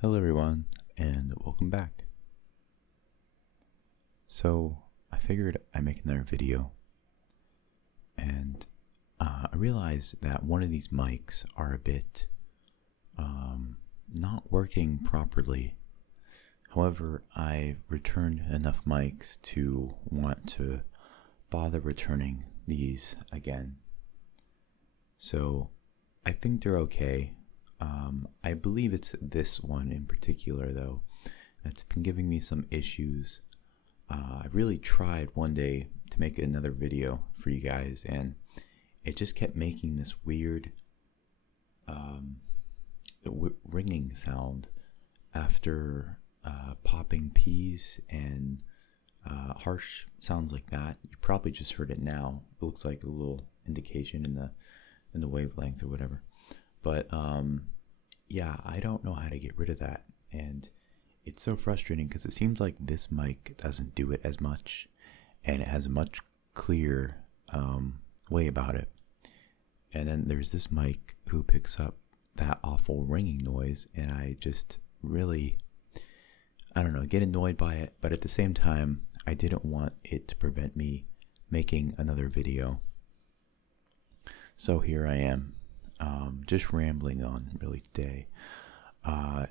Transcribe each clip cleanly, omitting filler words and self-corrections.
Hello everyone, and welcome back. So, I figured I'd make another video, and I realized that one of these mics are a bit not working properly. However, I returned enough mics to want to bother returning these again. So, I think they're okay. I believe it's this one in particular, though, that's been giving me some issues. I really tried one day to make another video for you guys, and it just kept making this weird ringing sound after popping P's and harsh sounds like that. You probably just heard it now. It looks like a little indication in the wavelength or whatever. But yeah, I don't know how to get rid of that, and it's so frustrating because it seems like this mic doesn't do it as much, and it has a much clearer way about it. And then there's this mic who picks up that awful ringing noise, and I just really, I don't know, get annoyed by it. But at the same time, I didn't want it to prevent me making another video. So here I am. Just rambling on really today.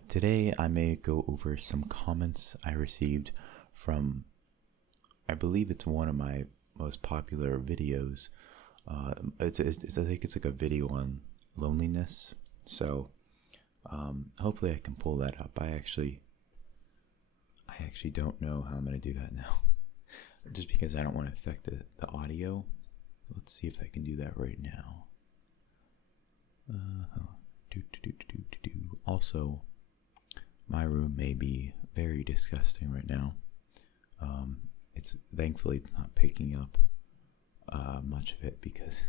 Today I may go over some comments I received from, I believe it's one of my most popular videos. I think it's like a video on loneliness. So hopefully I can pull that up. I actually don't know how I'm going to do that now. Just because I don't want to affect the audio. Let's see if I can do that right now. Also, my room may be very disgusting right now. It's thankfully not picking up much of it because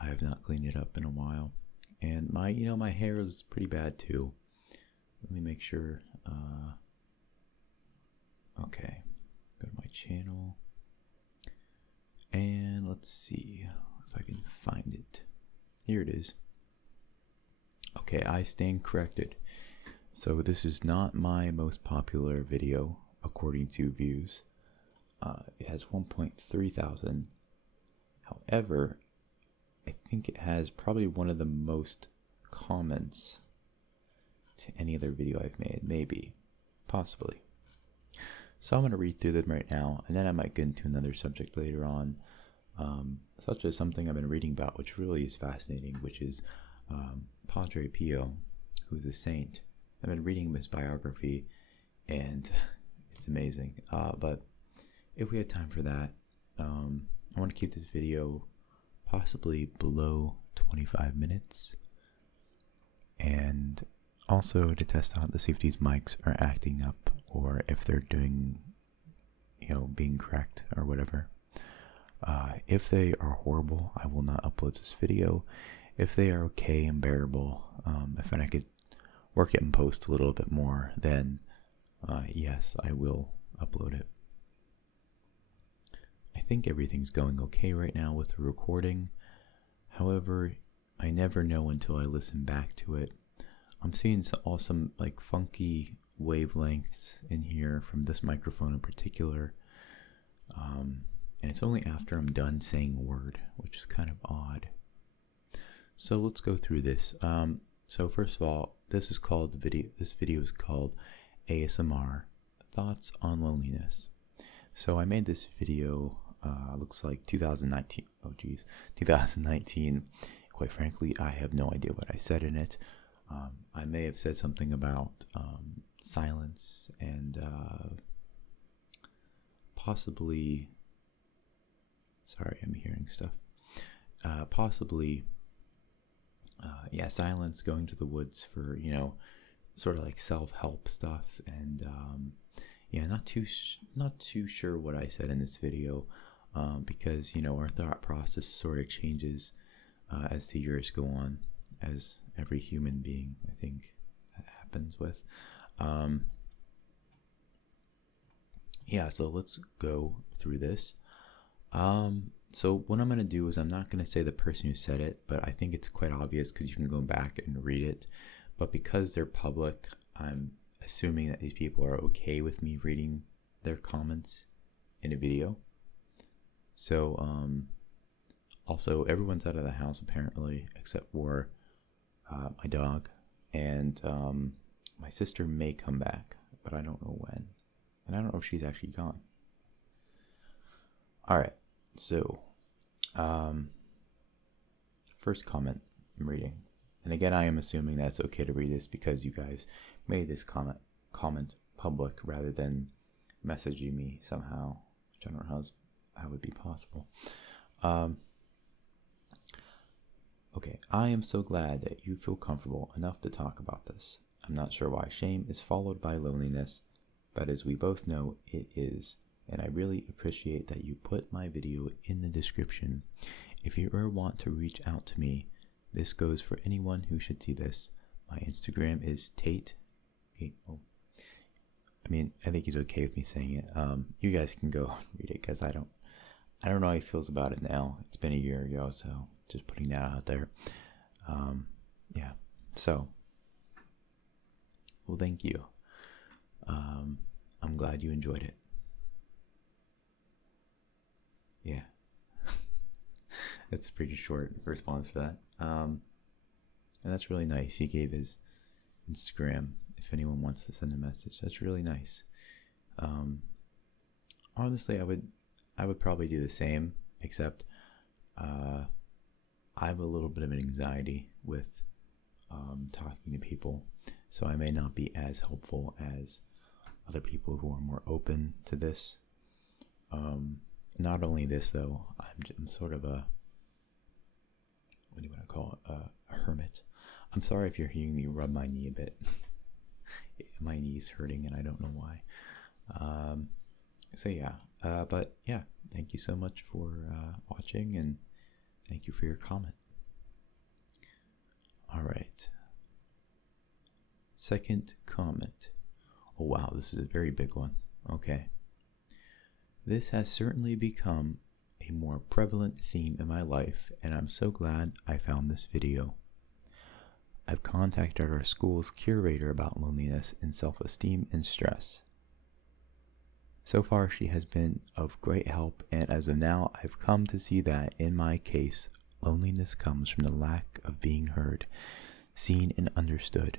I have not cleaned it up in a while, and my hair is pretty bad too. Let me make sure. Okay, go to my channel, and let's see if I can find it. Here it is. Okay, I stand corrected. So this is not my most popular video according to views. It has 1.3 thousand. However, I think it has probably one of the most comments to any other video I've made. Maybe. Possibly. So I'm going to read through them right now, and then I might get into another subject later on. Such as something I've been reading about, which really is fascinating, which is Padre Pio, who's a saint. I've been reading his biography, and it's amazing. But if we had time for that, I want to keep this video possibly below 25 minutes. And also to test out to see if these mics are acting up or if they're doing, being correct or whatever. If they are horrible, I will not upload this video. If they are okay and bearable, if I could work it in post a little bit more, then yes, I will upload it. I think everything's going okay right now with the recording. However, I never know until I listen back to it. I'm seeing some like funky wavelengths in here from this microphone in particular. And it's only after I'm done saying a word, which is kind of odd. So let's go through this. So first of all, this video is called ASMR Thoughts on Loneliness. So I made this video, looks like 2019. 2019. Quite frankly, I have no idea what I said in it. I may have said something about silence and possibly. Sorry, I'm hearing stuff. Possibly, silence, going to the woods for, sort of like self-help stuff. And, not too sure what I said in this video, because, our thought process sort of changes as the years go on, as every human being, I think, happens with. So let's go through this. So what I'm going to do is I'm not going to say the person who said it, but I think it's quite obvious because you can go back and read it. But because they're public, I'm assuming that these people are okay with me reading their comments in a video. So, also, everyone's out of the house apparently, except for my dog. And my sister may come back, but I don't know when. And I don't know if she's actually gone. Alright, so first comment I'm reading. And again, I am assuming that it's okay to read this because you guys made this comment public rather than messaging me somehow, which I don't know how would be possible. Okay, I am so glad that you feel comfortable enough to talk about this. I'm not sure why shame is followed by loneliness, but as we both know, it is. And I really appreciate that you put my video in the description. If you ever want to reach out to me, this goes for anyone who should see this. My Instagram is Tate. Okay, oh. I mean, I think he's okay with me saying it. You guys can go read it because I don't know how he feels about it now. It's been a year ago, so just putting that out there. Yeah. So, well, thank you. I'm glad you enjoyed it. Yeah. That's a pretty short response for that. And that's really nice. He gave his Instagram if anyone wants to send a message. That's really nice. Honestly, I would probably do the same, except I have a little bit of an anxiety with talking to people, so I may not be as helpful as other people who are more open to this. Not only this though, I'm sort of a, what do you want to call it, a hermit. I'm sorry if you're hearing me rub my knee a bit. My knee's hurting and I don't know why. So yeah, but yeah, thank you so much for watching, and thank you for your comment. All right. Second comment. Oh wow, this is a very big one. Okay. This has certainly become a more prevalent theme in my life, and I'm so glad I found this video. I've contacted our school's curator about loneliness and self-esteem and stress. So far, she has been of great help, and as of now, I've come to see that, in my case, loneliness comes from the lack of being heard, seen, and understood.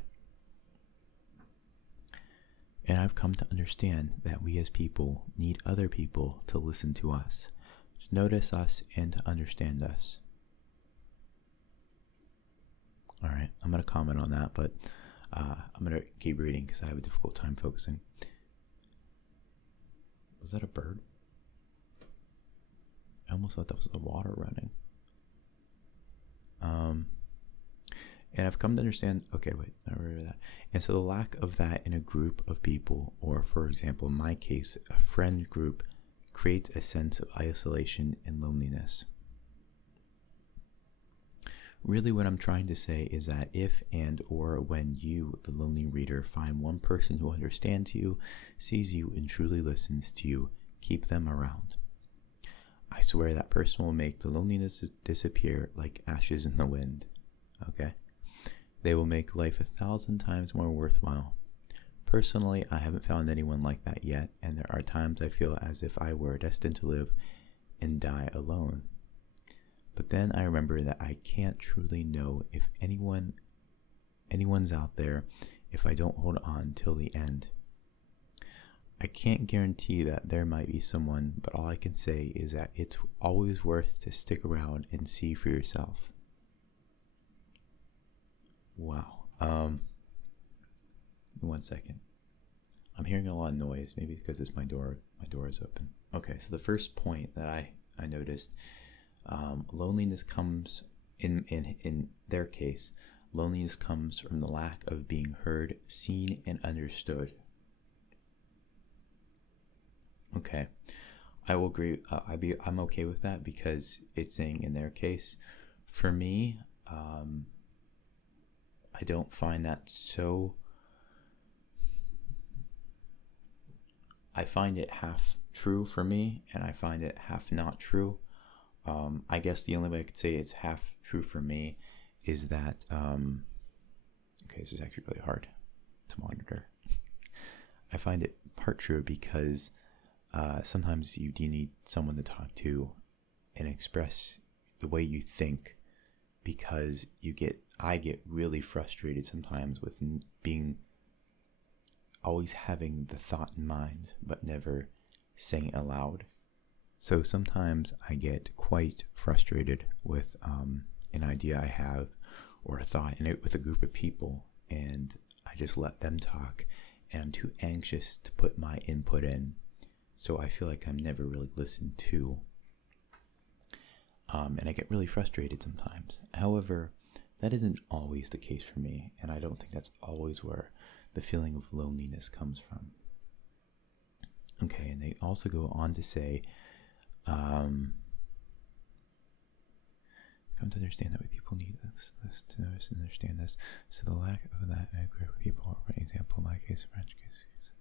And I've come to understand that we as people need other people to listen to us, to notice us, and to understand us. Alright, I'm going to comment on that, but I'm going to keep reading because I have a difficult time focusing. Was that a bird? I almost thought that was the water running. And I've come to understand, okay, wait, I remember that. And so the lack of that in a group of people, or for example, in my case, a friend group, creates a sense of isolation and loneliness. Really what I'm trying to say is that if and or when you, the lonely reader, find one person who understands you, sees you, and truly listens to you, keep them around. I swear that person will make the loneliness disappear like ashes in the wind. Okay? They will make life 1,000 times more worthwhile. Personally, I haven't found anyone like that yet, and there are times I feel as if I were destined to live and die alone. But then I remember that I can't truly know if anyone's out there if I don't hold on till the end. I can't guarantee that there might be someone, but all I can say is that it's always worth to stick around and see for yourself. Wow. 1 second. I'm hearing a lot of noise. Maybe because it's my door is open. Okay, so the first point that I noticed, loneliness comes in their case, loneliness comes from the lack of being heard, seen, and understood. Okay, I will agree. I'm okay with that because it's saying in their case. For me, I don't find that so. I find it half true for me, and I find it half not true. I guess the only way I could say it's half true for me is that, okay, Okay, this is actually really hard to monitor. I find it part true because sometimes you do need someone to talk to and express the way you think, because I get really frustrated sometimes with being always having the thought in mind but never saying it aloud. So sometimes I get quite frustrated with an idea I have or a thought with a group of people, and I just let them talk, and I'm too anxious to put my input in, so I feel like I'm never really listened to, and I get really frustrated sometimes. However, that isn't always the case for me, and I don't think that's always where the feeling of loneliness comes from. Okay, and they also go on to say, come to understand that people need this to notice and understand this. So the lack of that in a group of people, for example, my case, French case.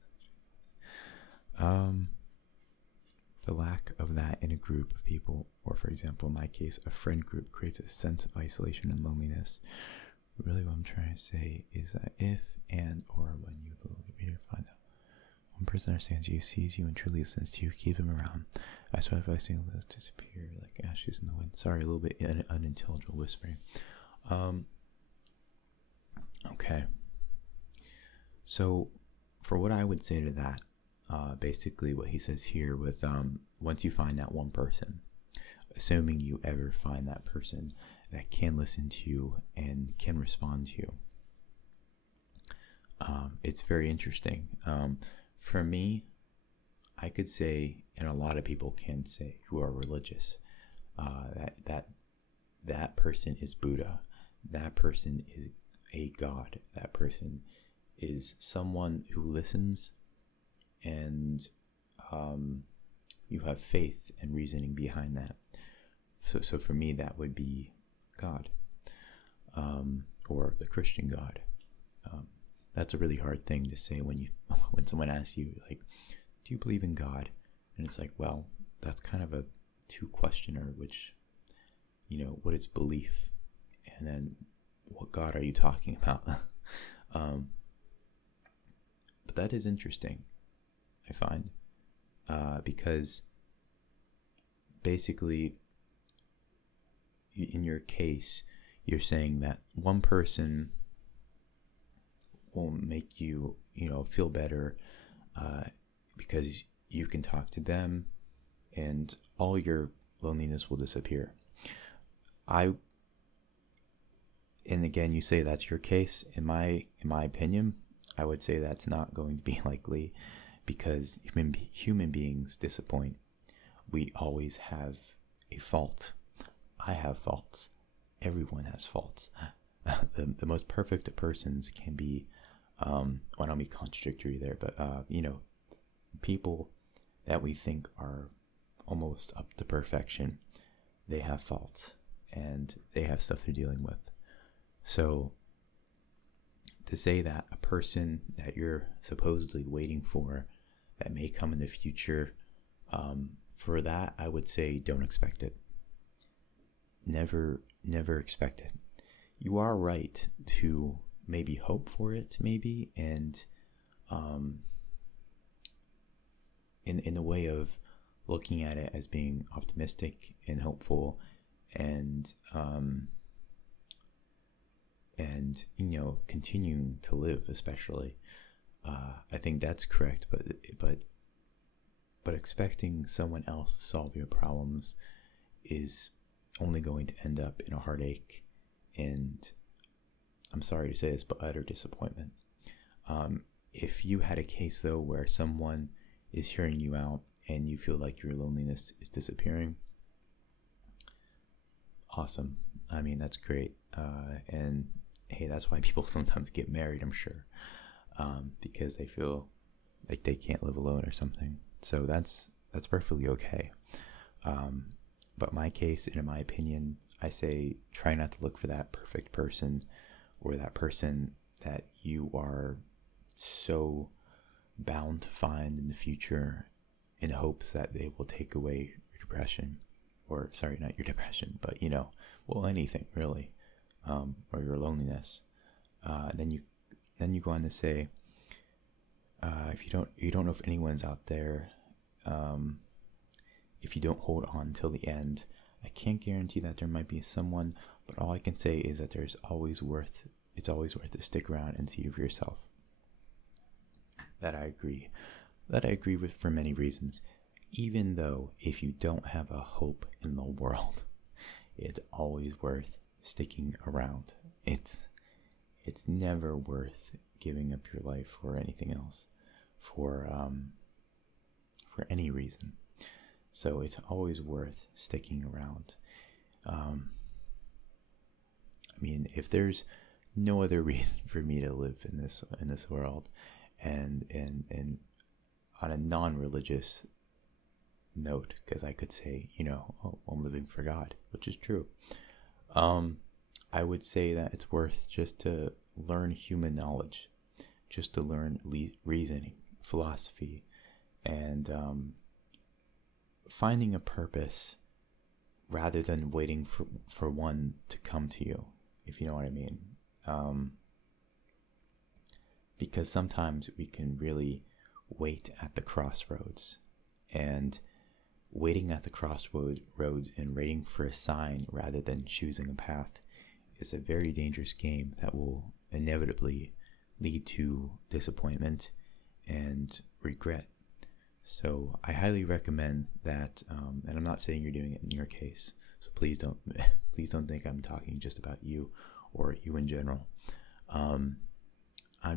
The lack of that in a group of people, or for example, in my case, a friend group, creates a sense of isolation and loneliness. Really, what I'm trying to say is that if and or when you, the reader, find out one person understands you, sees you, and truly listens to you, keep them around. I swear by seeing this disappear like ashes in the wind. Sorry, a little bit unintelligible whispering. Okay. So, for what I would say to that, basically what he says here with once you find that one person, assuming you ever find that person that can listen to you and can respond to you, it's very interesting. For me, I could say, and a lot of people can say who are religious, that person is Buddha, that person is a god, that person is someone who listens, and you have faith and reasoning behind that. So for me, that would be God, or the Christian God. That's a really hard thing to say when someone asks you, like, do you believe in God? And it's like, well, that's kind of a two-questioner, which, what is belief? And then what God are you talking about? But that is interesting, I find, because basically, in your case, you're saying that one person will make you, feel better because you can talk to them, and all your loneliness will disappear. And again, you say that's your case. In my opinion, I would say that's not going to be likely, because human beings disappoint. We always have a fault. I have faults. Everyone has faults. The most perfect of persons can be, I don't be contradictory there, but people that we think are almost up to perfection, they have faults and they have stuff they're dealing with. So to say that a person that you're supposedly waiting for that may come in the future, for that, I would say don't expect it. Never expect it. You are right to maybe hope for it, maybe, and in the way of looking at it as being optimistic and hopeful, and continuing to live, especially. I think that's correct, but expecting someone else to solve your problems is only going to end up in a heartache, and I'm sorry to say this, but utter disappointment. If you had a case, though, where someone is hearing you out and you feel like your loneliness is disappearing, awesome. I mean, that's great. And hey, that's why people sometimes get married, I'm sure, because they feel like they can't live alone or something. So that's perfectly okay. But my case, and in my opinion, I say try not to look for that perfect person, or that person that you are so bound to find in the future, in hopes that they will take away your depression, or sorry, not your depression, but anything really, or your loneliness. Then you go on to say, if you don't know if anyone's out there, if you don't hold on till the end. I can't guarantee that there might be someone, but all I can say is that it's always worth to stick around and see for yourself. That I agree. That I agree with for many reasons. Even though if you don't have a hope in the world, it's always worth sticking around. It's never worth giving up your life or anything else for any reason. So it's always worth sticking around. I mean, if there's no other reason for me to live in this world, and on a non-religious note, because I could say, oh, I'm living for God, which is true. I would say that it's worth just to learn human knowledge, just to learn reasoning, philosophy, and finding a purpose rather than waiting for one to come to you, if you know what I mean. Because sometimes we can really wait at the crossroads, and waiting at the crossroads and waiting for a sign rather than choosing a path is a very dangerous game that will inevitably lead to disappointment and regret. So I highly recommend that, and I'm not saying you're doing it in your case, so please don't think I'm talking just about you or you in general. I'm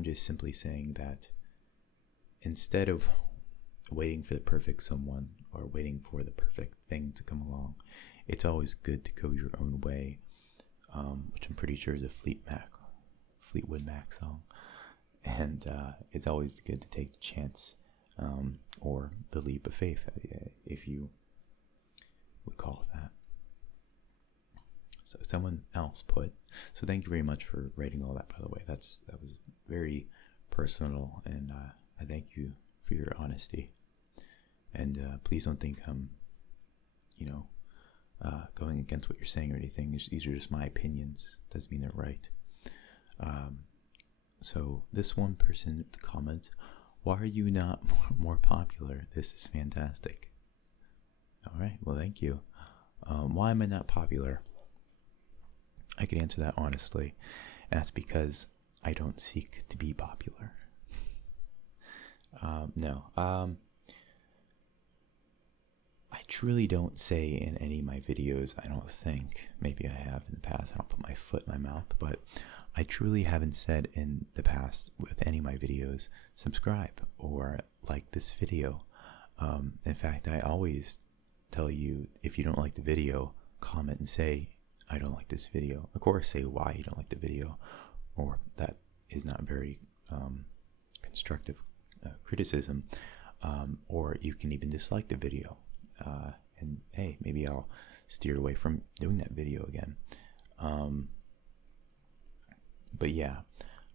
just simply saying that instead of waiting for the perfect someone or waiting for the perfect thing to come along, it's always good to go your own way, which I'm pretty sure is a Fleetwood Mac song. And it's always good to take the chance, or the leap of faith, if you would call it that. So someone else put, so thank you very much for writing all that, by the way. That was very personal, and I thank you for your honesty. And please don't think I'm, going against what you're saying or anything. These are just my opinions. Doesn't mean they're right. So this one person comments, "Why are you not more popular? This is fantastic." All right, well, thank you. Why am I not popular? I can answer that honestly, and that's because I don't seek to be popular. No. I truly don't say in any of my videos, I don't think, maybe I have in the past, I don't put my foot in my mouth, but I truly haven't said in the past with any of my videos, subscribe or like this video. In fact, I always tell you, if you don't like the video, comment and say, I don't like this video. Of course, say why you don't like the video, or that is not very constructive criticism, or you can even dislike the video, and hey, maybe I'll steer away from doing that video again. But yeah,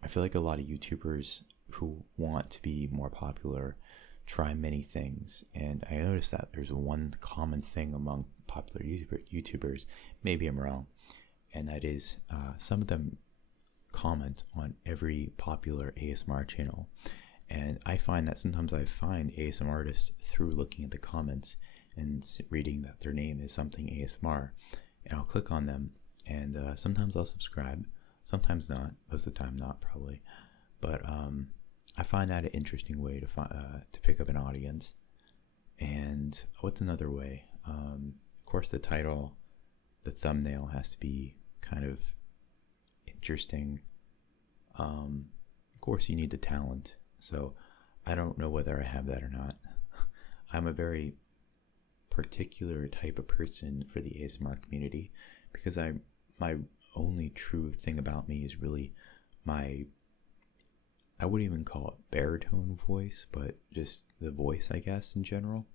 I feel like a lot of YouTubers who want to be more popular try many things, and I noticed that there's one common thing among popular YouTubers, maybe I'm wrong, and that is some of them comment on every popular ASMR channel, and I find that sometimes I find ASMR artists through looking at the comments and reading that their name is something ASMR, and I'll click on them, and sometimes I'll subscribe, sometimes not, most of the time not probably, but I find that an interesting way to pick up an audience. And what's another way? Of course, the title, the thumbnail has to be kind of interesting. Of course, you need the talent. So I don't know whether I have that or not. I'm a very particular type of person for the ASMR community, because my only true thing about me is really my, I wouldn't even call it baritone voice, but just the voice, I guess, in general.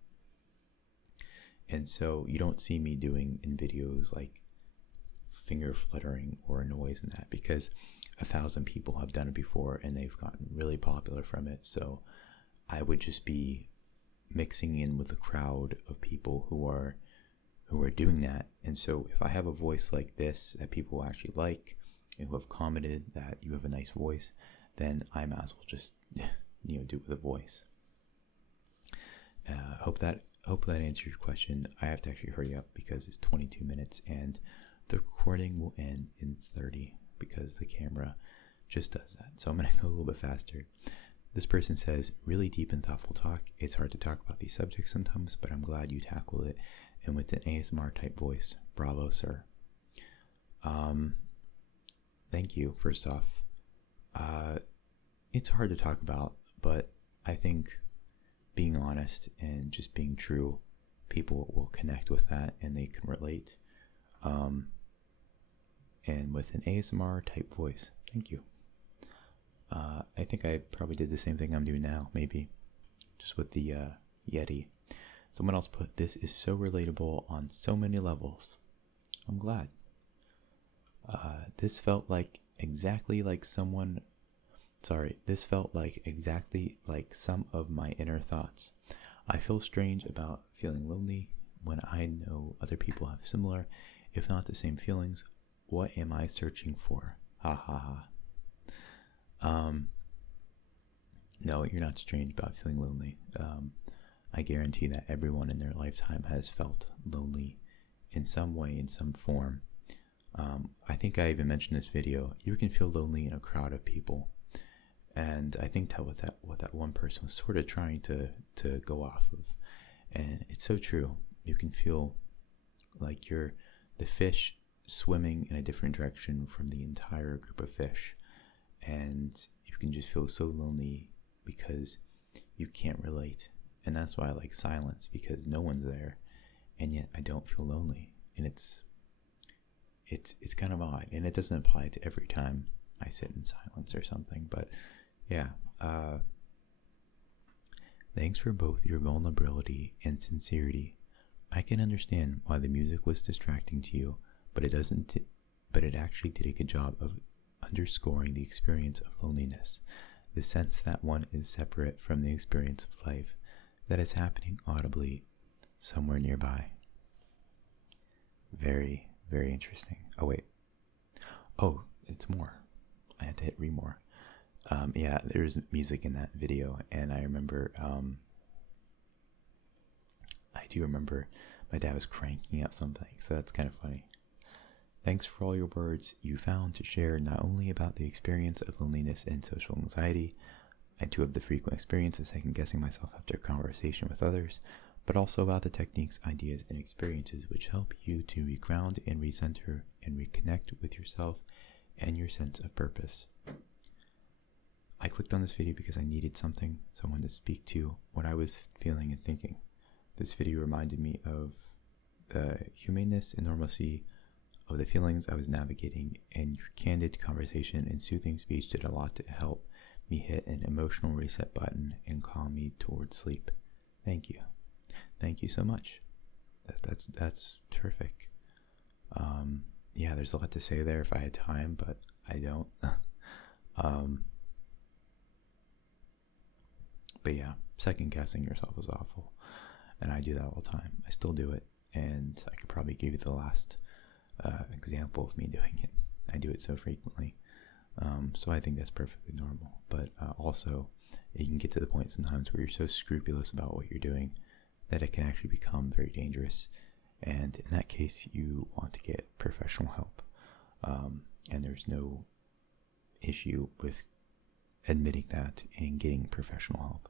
And so you don't see me doing in videos like finger fluttering or a noise in that, because 1,000 people have done it before and they've gotten really popular from it. So I would just be mixing in with the crowd of people who are doing that. And so if I have a voice like this that people actually like, who have commented that you have a nice voice, then I might as well just do it with a voice. Hope that answers your question. I have to actually hurry up because it's 22 minutes and the recording will end in 30 because the camera just does that. So I'm going to go a little bit faster. This person says, really deep and thoughtful talk. It's hard to talk about these subjects sometimes, but I'm glad you tackled it, and with an ASMR type voice. Bravo, sir. Thank you, first off. It's hard to talk about, but I think being honest and just being true, people will connect with that and they can relate. And with an ASMR type voice. Thank you. I think I probably did the same thing I'm doing now, maybe, just with the Yeti. Someone else put, this is so relatable on so many levels. I'm glad. This felt like exactly like some of my inner thoughts. I feel strange about feeling lonely when I know other people have similar, if not the same feelings. What am I searching for? Ha ha ha. No, you're not strange about feeling lonely. I guarantee that everyone in their lifetime has felt lonely in some way, in some form. I think I even mentioned in this video, you can feel lonely in a crowd of people. And I think that what that one person was sort of trying to go off of. And it's so true. You can feel like you're the fish swimming in a different direction from the entire group of fish. And you can just feel so lonely because you can't relate. And that's why I like silence, because no one's there. And yet I don't feel lonely. And it's kind of odd. And it doesn't apply to every time I sit in silence or something. But yeah, thanks for both your vulnerability and sincerity. I can understand why the music was distracting to you, but it actually did a good job of underscoring the experience of loneliness, the sense that one is separate from the experience of life that is happening audibly somewhere nearby. Very, very interesting. Oh, wait. Oh, it's more. I had to hit read more. Yeah, there's music in that video, and I remember, I do remember my dad was cranking up something, so that's kind of funny. Thanks for all your words you found to share not only about the experience of loneliness and social anxiety. I too have the frequent experience of second-guessing myself after conversation with others, but also about the techniques, ideas, and experiences which help you to reground and recenter and reconnect with yourself and your sense of purpose. I clicked on this video because I needed someone to speak to what I was feeling and thinking. This video reminded me of the humaneness and normalcy of the feelings I was navigating, and your candid conversation and soothing speech did a lot to help me hit an emotional reset button and calm me towards sleep. Thank you. Thank you so much. That's terrific. Yeah, there's a lot to say there if I had time, but I don't. But yeah, second guessing yourself is awful, and I do that all the time. I still do it, and I could probably give you the last example of me doing it. I do it so frequently, so I think that's perfectly normal. But also, you can get to the point sometimes where you're so scrupulous about what you're doing that it can actually become very dangerous, and in that case, you want to get professional help. And there's no issue with admitting that and getting professional help.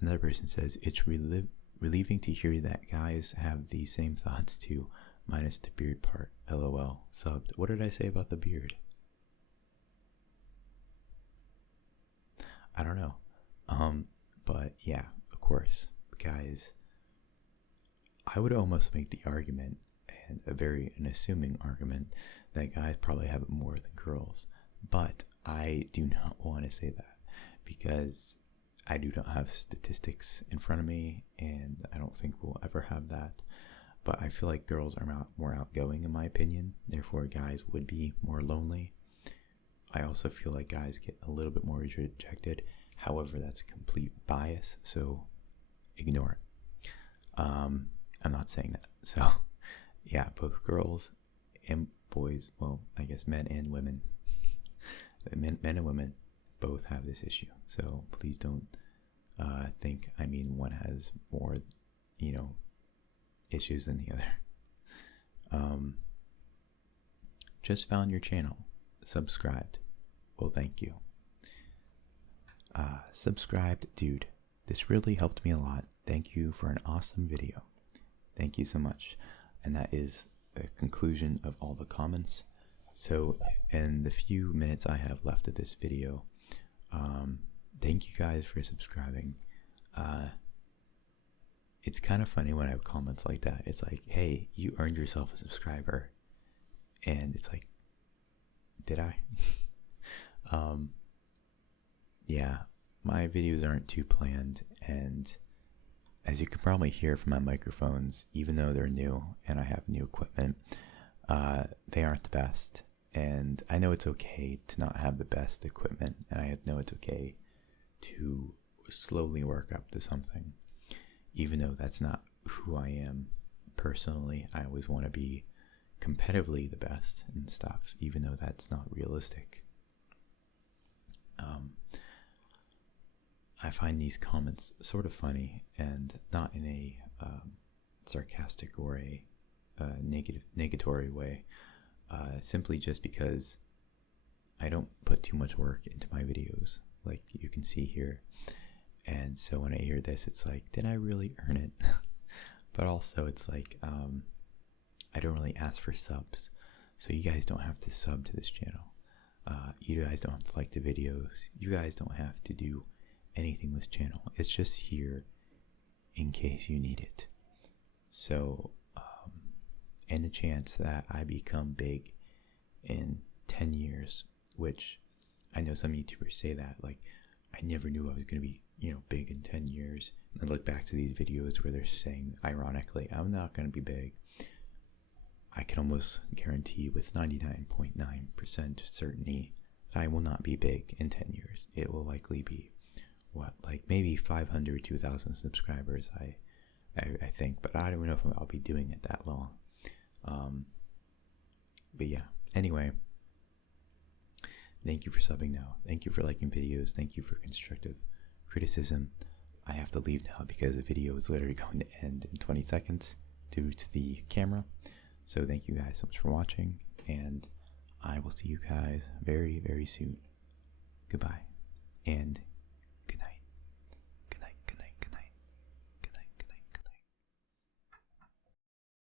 Another person says, it's relieving to hear that guys have the same thoughts too, minus the beard part. LOL. Subbed. What did I say about the beard? I don't know. But yeah, of course, guys, I would almost make the argument, and an assuming argument, that guys probably have it more than girls. But I do not want to say that because I do not have statistics in front of me, and I don't think we'll ever have that. But I feel like girls are more outgoing, in my opinion. Therefore, guys would be more lonely. I also feel like guys get a little bit more rejected. However, that's complete bias, so ignore it. I'm not saying that. So, yeah, both girls boys, well, I guess men and women, men and women both have this issue. So please don't think, I mean, one has more, issues than the other. Just found your channel, subscribed. Well, thank you. Subscribed, dude. This really helped me a lot. Thank you for an awesome video. Thank you so much. And that is the conclusion of all the comments. So in the few minutes I have left of this video, thank you guys for subscribing. It's kind of funny when I have comments like that. It's like, hey, you earned yourself a subscriber. And it's like, did I? Yeah, my videos aren't too planned, and as you can probably hear from my microphones, even though they're new and I have new equipment, they aren't the best. And I know it's okay to not have the best equipment, and I know it's okay to slowly work up to something, even though that's not who I am personally. I always want to be competitively the best and stuff, even though that's not realistic. I find these comments sort of funny, and not in a sarcastic or a negatory way, simply just because I don't put too much work into my videos, like you can see here. And so when I hear this, it's like, did I really earn it? But also it's like, I don't really ask for subs, so you guys don't have to sub to this channel. You guys don't have to like the videos. You guys don't have to do anything with this channel. It's just here in case you need it. So, and the chance that I become big in 10 years, which I know some YouTubers say that, like, I never knew I was going to be, big in 10 years. And I look back to these videos where they're saying, ironically, I'm not going to be big. I can almost guarantee with 99.9% certainty that I will not be big in 10 years. It will likely be, maybe 500, 2,000 subscribers, I think. But I don't know if I'll be doing it that long. But yeah, anyway. Thank you for subbing now. Thank you for liking videos. Thank you for constructive criticism. I have to leave now because the video is literally going to end in 20 seconds due to the camera. So thank you guys so much for watching, and I will see you guys very, very soon. Goodbye, and